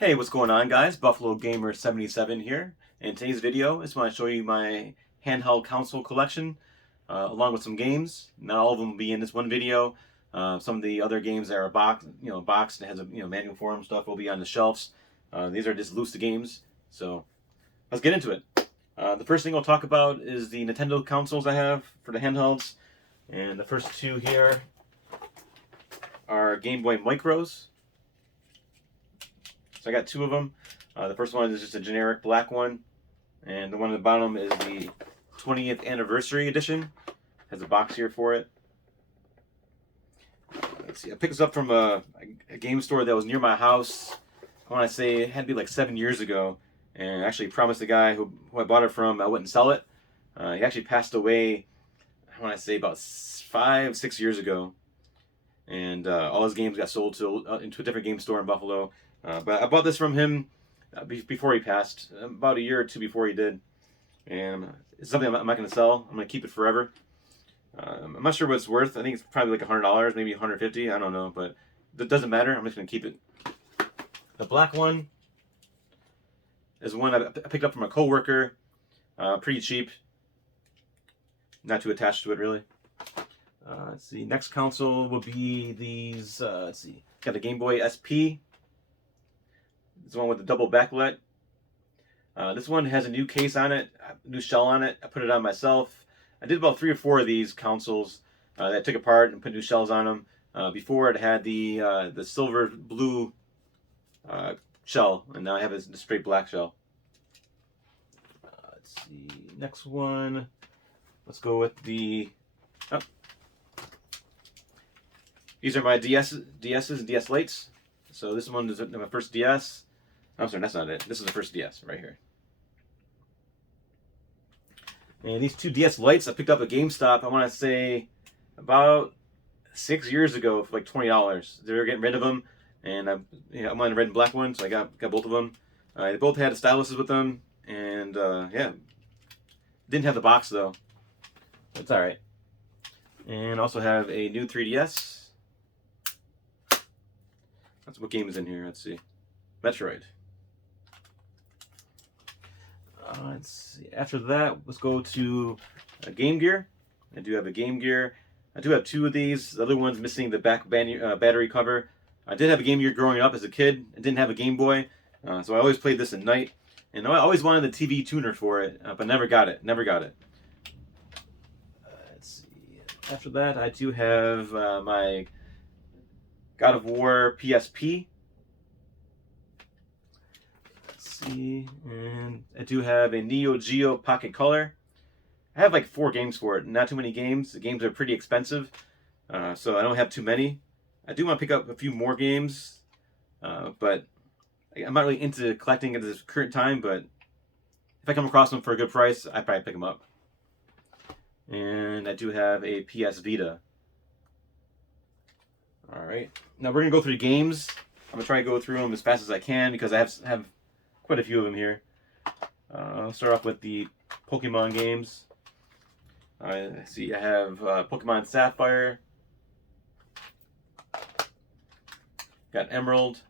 Hey, what's going on, guys? Buffalo Gamer 77 here. In today's video, I just want to show you my handheld console collection, along with some games. Not all of them will be in this one video. Some of the other games that are boxed and has a manual form stuff will be on the shelves. These are just loose games, so let's get into it. The first thing I'll talk about is the Nintendo consoles I have for the handhelds, and the first two here are Gameboy Micros. So I got two of them. The first one is just a generic black one, and the one at the bottom is the 20th anniversary edition. Has a box here for it. Let's see, I picked this up from a game store that was near my house. I want to say it had to be like 7 years ago, and I actually promised the guy who I bought it from I wouldn't sell it. He actually passed away, I want to say about 5-6 years ago, and all his games got sold into a different game store in Buffalo. But I bought this from him before he passed, about a year or two before he did. And it's something I'm not going to sell. I'm going to keep it forever. I'm not sure what it's worth. I think it's probably like $100, maybe $150. I don't know, but it doesn't matter. I'm just going to keep it. The black one is one I picked up from a coworker. Pretty cheap. Not too attached to it, really. Let's see. Next console will be these. Let's see. Got the Game Boy SP. This one with the double backlit. This one has a new case on it, a new shell on it. I put it on myself. I did about 3 or 4 of these consoles that I took apart and put new shells on them. Before it had the silver blue shell, and now I have the straight black shell. Let's see, next one. Let's go with the. Oh. These are my DSs and DS Lites. So this one is my first DS. I'm sorry, that's not it. This is the first DS right here. And these two DS Lites I picked up at GameStop, I want to say about 6 years ago for like $20. They were getting rid of them, and I'm on the red and black one, so I got both of them. They both had styluses with them, and yeah, didn't have the box though. It's all right. And also have a new 3DS. That's what game is in here. Let's see, Metroid. Let's see. After that, let's go to a Game Gear. I do have a Game Gear. I do have 2 of these. The other one's missing the back battery cover. I did have a Game Gear growing up as a kid. I didn't have a Game Boy, so I always played this at night. And I always wanted the TV tuner for it, but never got it. Never got it. Let's see. After that, I do have my God of War PSP. See, and I do have a Geo Pocket Color. I have like 4 games for it, not too many games. The games are pretty expensive, so I don't have too many. I do want to pick up a few more games, but I'm not really into collecting at this current time, but if I come across them for a good price, I'd probably pick them up. And I do have a PS Vita. Alright, now we're going to go through the games. I'm going to try to go through them as fast as I can because I have quite a few of them here. I'll start off with the Pokemon games. I see I have Pokemon Sapphire. Got Emerald.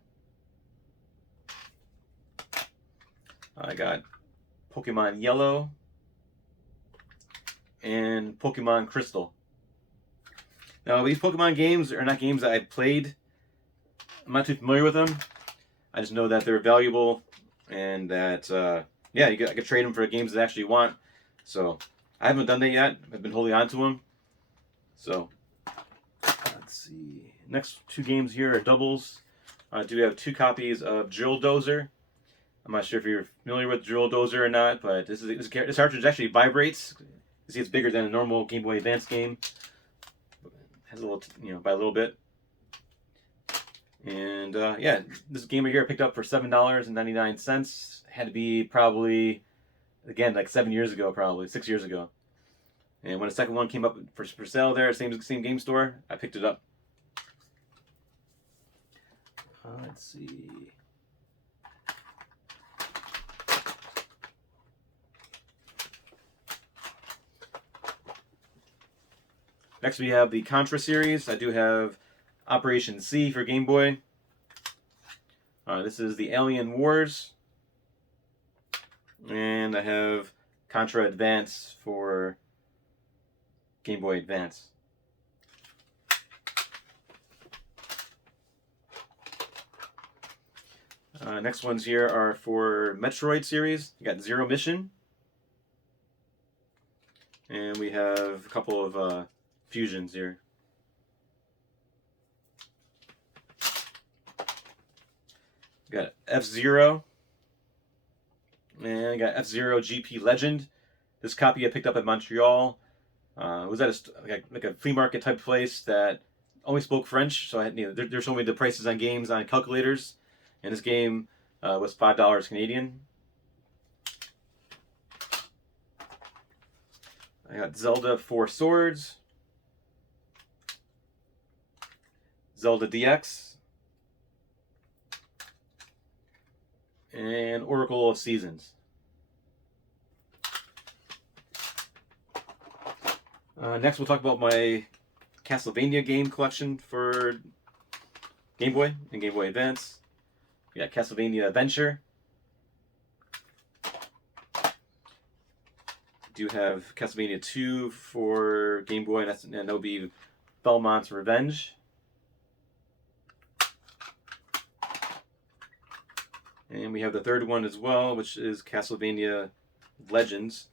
I got Pokemon Yellow. And Pokemon Crystal. Now these Pokemon games are not games that I've played. I'm not too familiar with them. I just know that they're valuable. And that, yeah, I could trade them for games that I actually want. So, I haven't done that yet. I've been holding on to them. So, let's see. Next 2 games here are doubles. I do have 2 copies of Drill Dozer. I'm not sure if you're familiar with Drill Dozer or not, but this cartridge actually vibrates. You see, it's bigger than a normal Game Boy Advance game. It has a little, by a little bit. And yeah, this game right here I picked up for $7.99. Had to be probably, again, like 7 years ago, probably 6 years ago. And when the second one came up for sale there, same game store, I picked it up. Let's see. Next we have the Contra series. I do have Operation C for Game Boy. This is the Alien Wars. And I have Contra Advance for Game Boy Advance. Next ones here are for Metroid series. You got Zero Mission. And we have a couple of fusions here. We got F-Zero. And I got F-Zero GP Legend. This copy I picked up at Montreal. It was at a flea market type place that only spoke French. So I had, they're showing me the prices on games on calculators. And this game was $5 Canadian. I got Zelda 4 Swords, Zelda DX, and Oracle of Seasons. Next, we'll talk about my Castlevania game collection for Game Boy and Game Boy Advance. We got Castlevania Adventure. Do have Castlevania 2 for Game Boy, and that'll be Belmont's Revenge. And we have the third one as well, which is Castlevania Legends.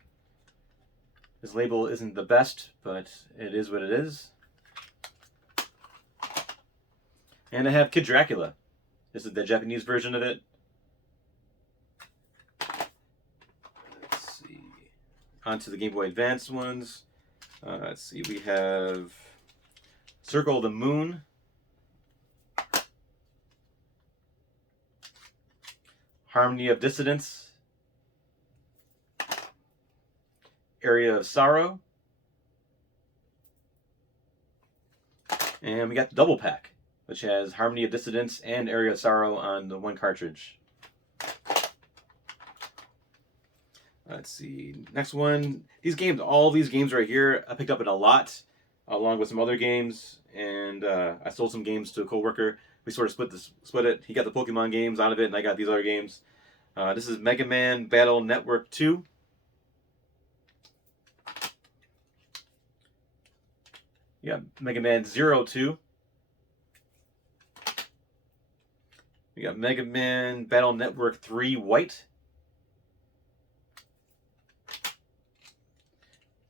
This label isn't the best, but it is what it is. And I have Kid Dracula. This is the Japanese version of it. Onto the Game Boy Advance ones. Let's see, we have Circle of the Moon, Harmony of Dissidence, Aria of Sorrow, and we got the double pack, which has Harmony of Dissidence and Aria of Sorrow on the one cartridge. Let's see. Next one. These games, all these games right here, I picked up in a lot, along with some other games, and I sold some games to a coworker. We sort of split it. He got the Pokemon games out of it, and I got these other games. This is Mega Man Battle Network 2. You got Mega Man Zero 2. We got Mega Man Battle Network 3 White.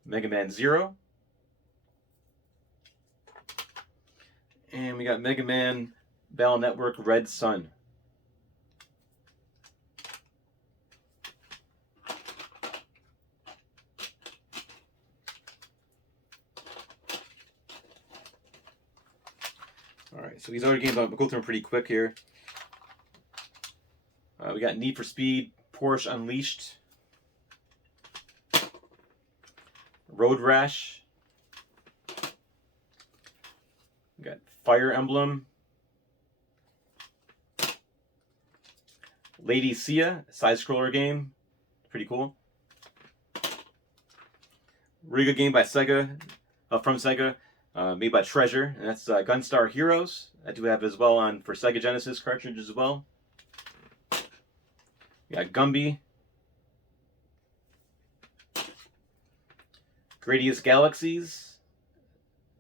Mega Man Zero. And we got Mega Man Battle Network Red Sun. Alright, so these other games, I'll go through them pretty quick here. We got Need for Speed, Porsche Unleashed, Road Rash. We got Fire Emblem, Lady Sia, side-scroller game, pretty cool. Riga game by Sega, from Sega, made by Treasure, and that's Gunstar Heroes. I do have as well on for Sega Genesis cartridge as well. We got Gumby, Gradius Galaxies,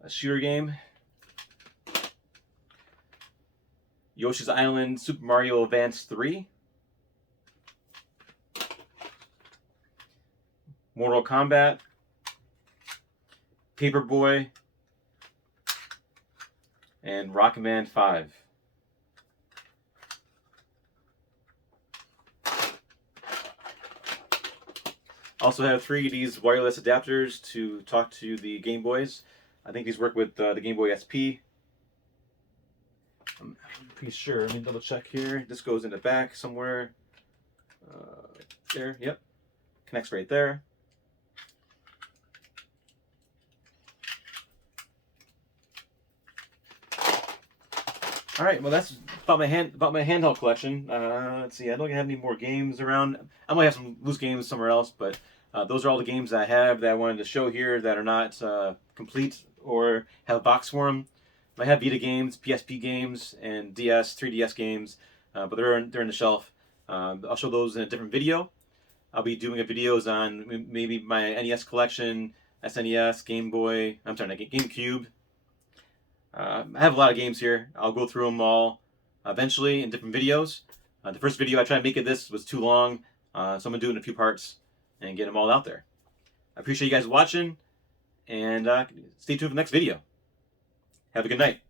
a shooter game. Yoshi's Island, Super Mario Advance 3. Mortal Kombat, Paperboy, and Rockman 5. Also have 3 of these wireless adapters to talk to the Game Boys. I think these work with the Gameboy SP. I'm pretty sure. Let me double check here. This goes in the back somewhere. There, yep. Connects right there. All right, well that's about my handheld collection. Let's see, I don't have any more games around. I might have some loose games somewhere else, but those are all the games I have that I wanted to show here that are not complete or have a box for them. I have Vita games, PSP games, and DS, 3DS games. but they're in the shelf. I'll show those in a different video. I'll be doing videos on maybe my NES collection, SNES, Game Boy, I'm sorry, GameCube. I have a lot of games here. I'll go through them all eventually in different videos. The first video I tried to make of this was too long, so I'm going to do it in a few parts and get them all out there. I appreciate you guys watching, and stay tuned for the next video. Have a good night.